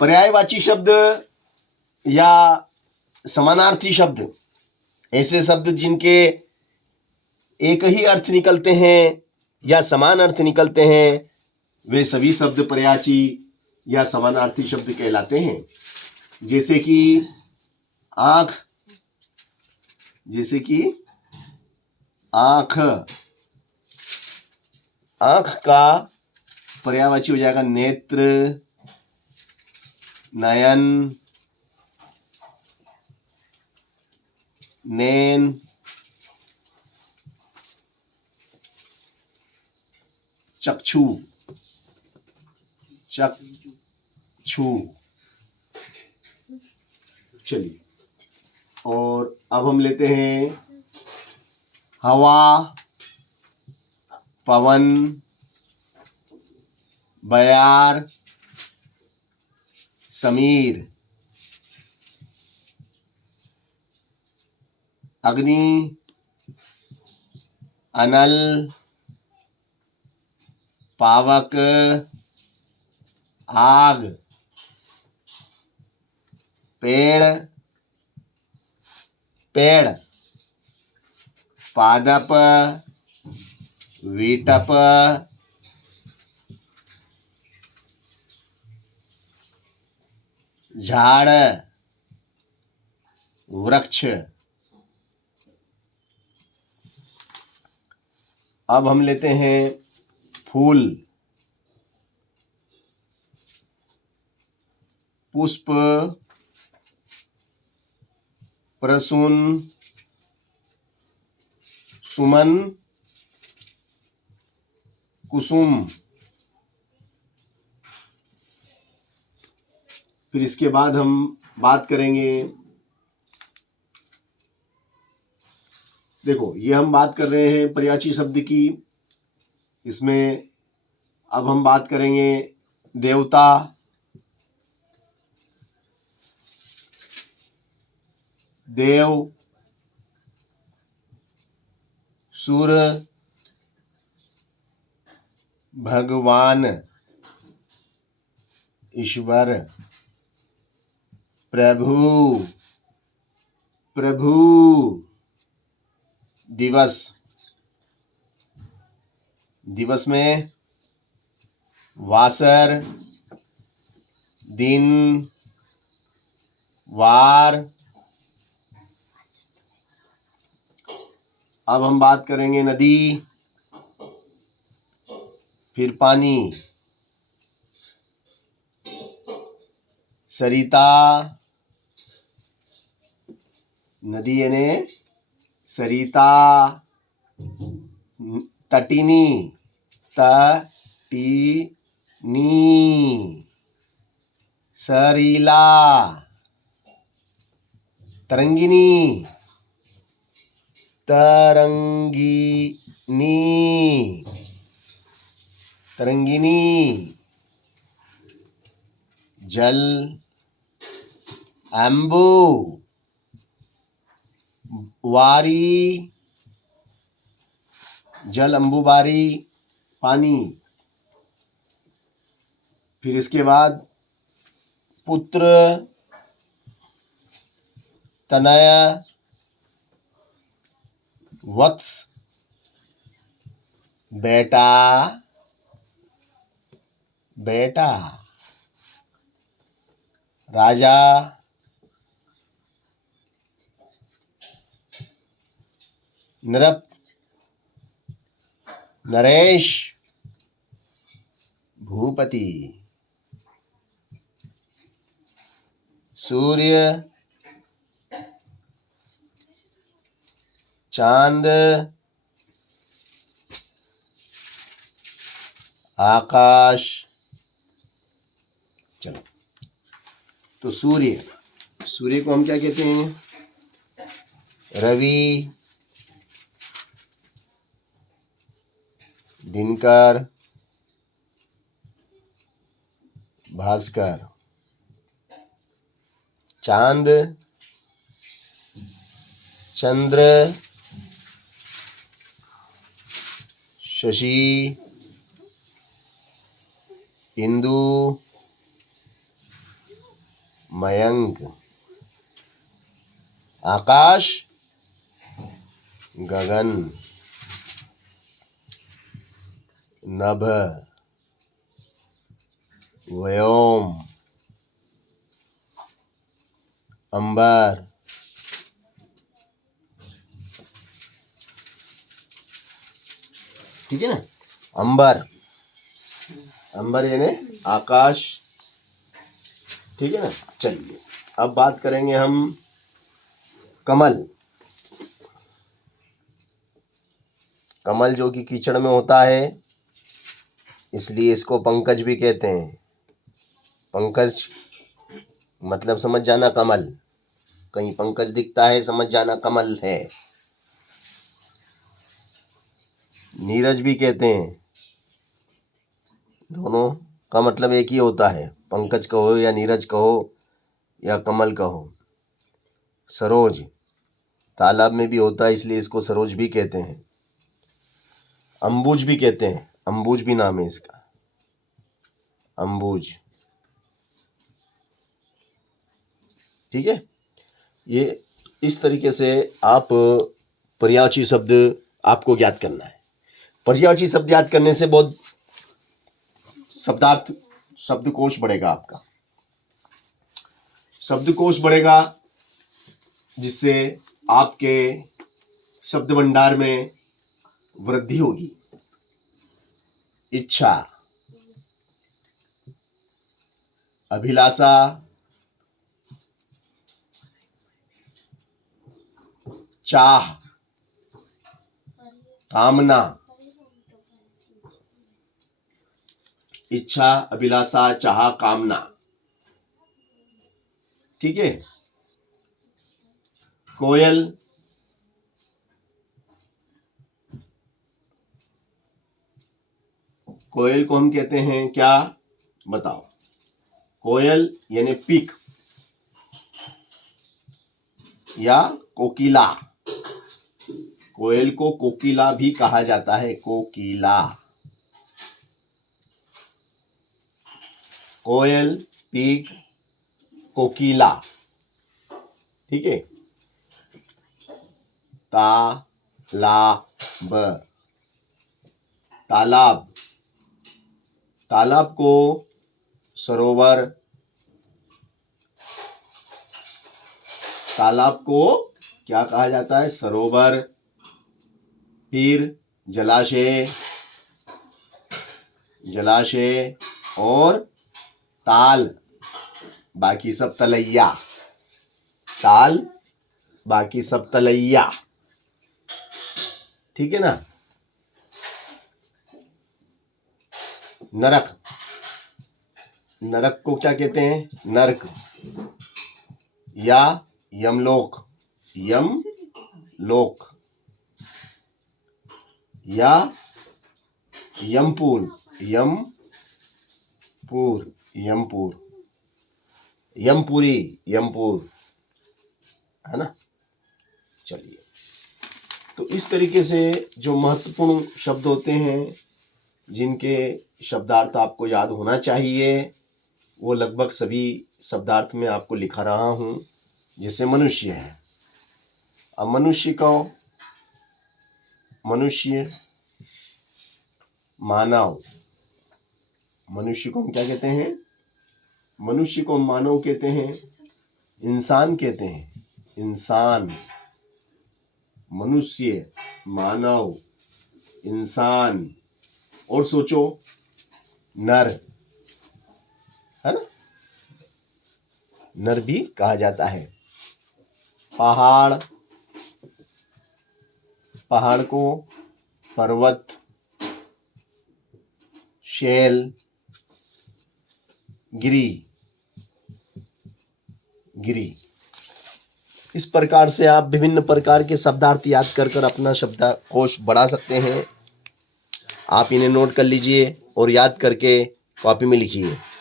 पर्यायवाची शब्द या समानार्थी शब्द, ऐसे शब्द जिनके एक ही अर्थ निकलते हैं या समान अर्थ निकलते हैं, वे सभी शब्द पर्यायवाची या समानार्थी शब्द कहलाते हैं। जैसे कि आँख, जैसे कि आँख, आँख का पर्यायवाची हो जाएगा नेत्र, नयन, नैन, चक्षु, चक्षु। चलिए, और अब हम लेते हैं हवा, पवन, बयार, समीर, अग्नि, अनल, पावक, आग, पेड़, पेड़, पादप, वीटप, झाड़, वृक्ष। अब हम लेते हैं फूल, पुष्प, प्रसून, सुमन, कुसुम। फिर इसके बाद हम बात करेंगे, देखो ये हम बात कर रहे हैं पर्यायवाची शब्द की, इसमें अब हम बात करेंगे देवता, देव, सुर, भगवान, ईश्वर, प्रभु, प्रभु, दिवस, दिवस में वासर, दिन, वार। अब हम बात करेंगे नदी, फिर पानी, सरिता, नदी यानी सरिता, तटिनी, तटिनी, सरीला, तरंगिनी, तरंगिनी, तरंगिनी, जल, अम्बु, वारी, जल, अम्बुबारी, पानी। फिर इसके बाद पुत्र, तनय, वत्स, बेटा, बेटा, राजा, नृप, नरेश, भूपति, सूर्य, चांद, आकाश। चलो, तो सूर्य, सूर्य को हम क्या कहते हैं? रवि, दिनकर, भास्कर। चांद, चंद्र, शशि, इंदु, मयंक, आकाश, गगन, नभ, व्योम, अंबर, ठीक है ना। अंबर, अंबर यानी आकाश, ठीक है ना। चलिए अब बात करेंगे हम कमल। कमल जो कि कीचड़ में होता है, इसलिए इसको पंकज भी कहते हैं। पंकज मतलब समझ जाना कमल, कहीं पंकज दिखता है समझ जाना कमल है। नीरज भी कहते हैं, दोनों का मतलब एक ही होता है, पंकज कहो या नीरज कहो या कमल कहो। सरोज तालाब में भी होता है, इसलिए इसको सरोज भी कहते हैं। अंबुज भी कहते हैं, अंबुज भी नाम है इसका, अंबुज, ठीक है। ये इस तरीके से आप पर्यायवाची शब्द आपको ज्ञात करना है। पर्यायवाची शब्द याद करने से बहुत शब्दार्थ शब्दकोश बढ़ेगा, आपका शब्दकोश बढ़ेगा, जिससे आपके शब्द भंडार में वृद्धि होगी। इच्छा, अभिलाषा, चाह, कामना, इच्छा, अभिलाषा, चाह, कामना, ठीक है। कोयल, कोयल को हम कहते हैं क्या, बताओ। कोयल यानी पीक या कोकिला, कोयल को कोकिला भी कहा जाता है, कोकिला। कोयल, पीक, कोकिला, ठीक है। तालाब, तालाब, तालाब को सरोवर, तालाब को क्या कहा जाता है, सरोवर, फिर जलाशय, जलाशय और ताल, बाकी सब तलैया, ताल बाकी सब तलैया, ठीक है ना। नरक, नरक को क्या कहते हैं, नरक या यमलोक, यमलोक या यमपुर, यमपुर, यमपुर, यमपुरी, यमपुर, है ना। चलिए, तो इस तरीके से जो महत्वपूर्ण शब्द होते हैं, जिनके शब्दार्थ आपको याद होना चाहिए, वो लगभग सभी शब्दार्थ में आपको लिखा रहा हूं। जैसे मनुष्य है, अब मनुष्य को, मनुष्य, मानव, मनुष्य को हम क्या कहते हैं, मनुष्य को मानव कहते हैं, इंसान कहते हैं, इंसान, मनुष्य, मानव, इंसान, और सोचो नर, है ना, नर भी कहा जाता है। पहाड़, पहाड़ को पर्वत, शैल, गिरी, गिरी, इस प्रकार से आप विभिन्न प्रकार के शब्दार्थ याद कर अपना शब्दकोश बढ़ा सकते हैं। आप इन्हें नोट कर लीजिए और याद करके कॉपी में लिखिए।